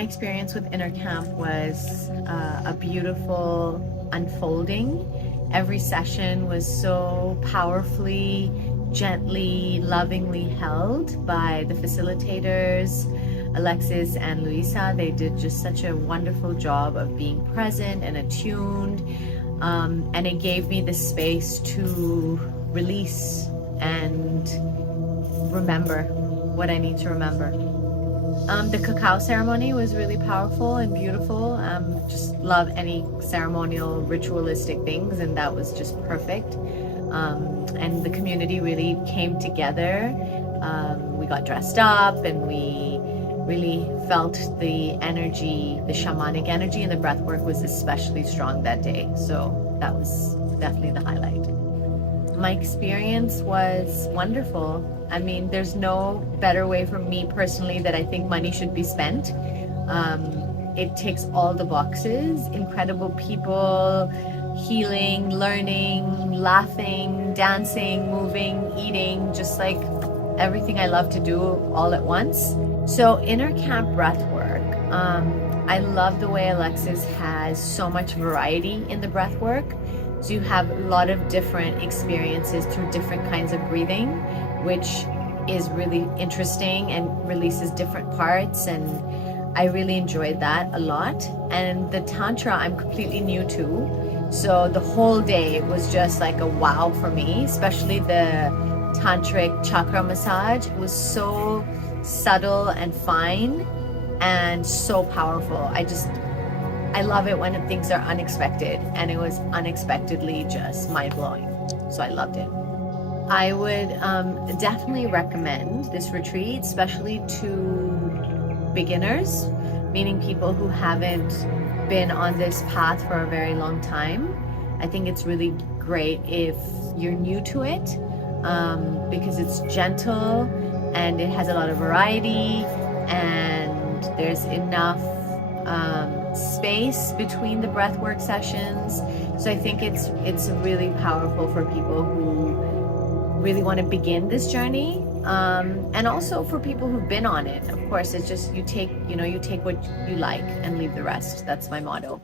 My experience with InnerCamp was a beautiful unfolding. Every session was so powerfully, gently, lovingly held by the facilitators, Alexis and Luisa. They did just such a wonderful job of being present and attuned, and it gave me the space to release and remember what I need to remember. The cacao ceremony was really powerful and beautiful. Just love any ceremonial ritualistic things, and that was just perfect. And the community really came together. We got dressed up and we really felt the energy, the shamanic energy, and the breath work was especially strong that day. So that was definitely the highlight. My experience was wonderful. I mean, there's no better way for me personally that I think money should be spent. It ticks all the boxes. Incredible people, healing, learning, laughing, dancing, moving, eating, just like everything I love to do all at once. So InnerCamp breathwork. I love the way Alexis has so much variety in the breathwork. So you have a lot of different experiences through different kinds of breathing, which is really interesting and releases different parts, and I really enjoyed that a lot. And the Tantra I'm completely new to, so the whole day was just like a wow for me, especially the Tantric chakra massage. It was so subtle and fine and so powerful. I love it when things are unexpected, and it was unexpectedly just mind-blowing. So I loved it. I would definitely recommend this retreat, especially to beginners, meaning people who haven't been on this path for a very long time. I think it's really great if you're new to it, because it's gentle and it has a lot of variety, and there's enough space between the breathwork sessions. So I think it's really powerful for people who really want to begin this journey, and also for people who've been on it. Of course, it's just you take what you like and leave the rest. That's my motto.